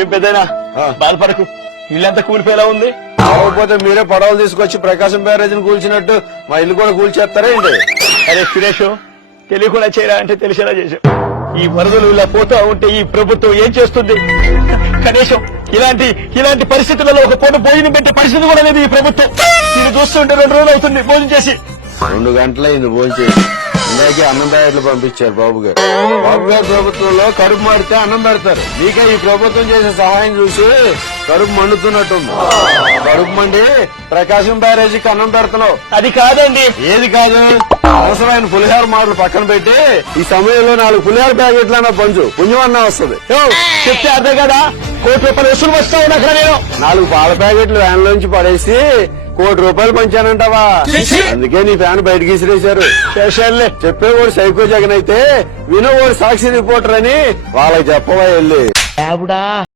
ఏం పెద్దనా బాధపడకు, ఇల్లంతా కూలిపోయేలా ఉంది. అవకపోతే మీరే పడవలు తీసుకొచ్చి ప్రకాశం బ్యారేజీని కూల్చినట్టు మా ఇల్లు కూడా కూల్చేస్తారా ఏంటి? అరే సురేష్, తెలియకుండా చేయరా అంటే తెలిసేలా చేశాం. ఈ వరదలు ఇలా పోతా ఉంటే ఈ ప్రభుత్వం ఏం చేస్తుంది? కనీసం ఇలాంటి పరిస్థితులలో ఒక పూట భోజనం పెట్టే పరిస్థితి కూడా లేదు ఈ ప్రభుత్వం. నేను చూస్తుంటే 2 రోజులు అవుతుంది భోజనం చేసి. 2 గంటలైంది భోజనం చేసి. ఇందాకే అన్నం ప్యాకెట్లు పంపించారు బాబు గారు. బాబు గారు ప్రభుత్వంలో కడుపు మారితే అన్నం పెడతారు. మీకే ఈ ప్రభుత్వం చేసే సహాయం చూసి కడుపు మండుతున్నట్టుంది. కడుపు మండి ప్రకాశం బ్యారేజీకి అన్నం పెడుతున్నావు. అది కాదండి. ఏది కాదు? అవసరమైన పులిహార మాటలు పక్కన పెట్టి ఈ సమయంలో 4 పులిహార ప్యాకెట్లన్నా పంచు, పుణ్యం అన్నా వస్తుంది. చెప్తే అర్థం కదా, ₹1 కోటి వసూలు వస్తా ఉన్నా అక్కడ నేను. 4 పాల ప్యాకెట్లు వ్యాన్ లోంచి పడేసి ₹1 కోటి పంచానంటావా? అందుకే నీ ఫ్యాన్ బయటకి విసిరేశారు. శేషాలే చెప్పేవాడు సైకో జగన్ అయితే వినోవాడు సాక్షి రిపోర్టర్ అని వాళ్ళకి చెప్పవా వెళ్ళి.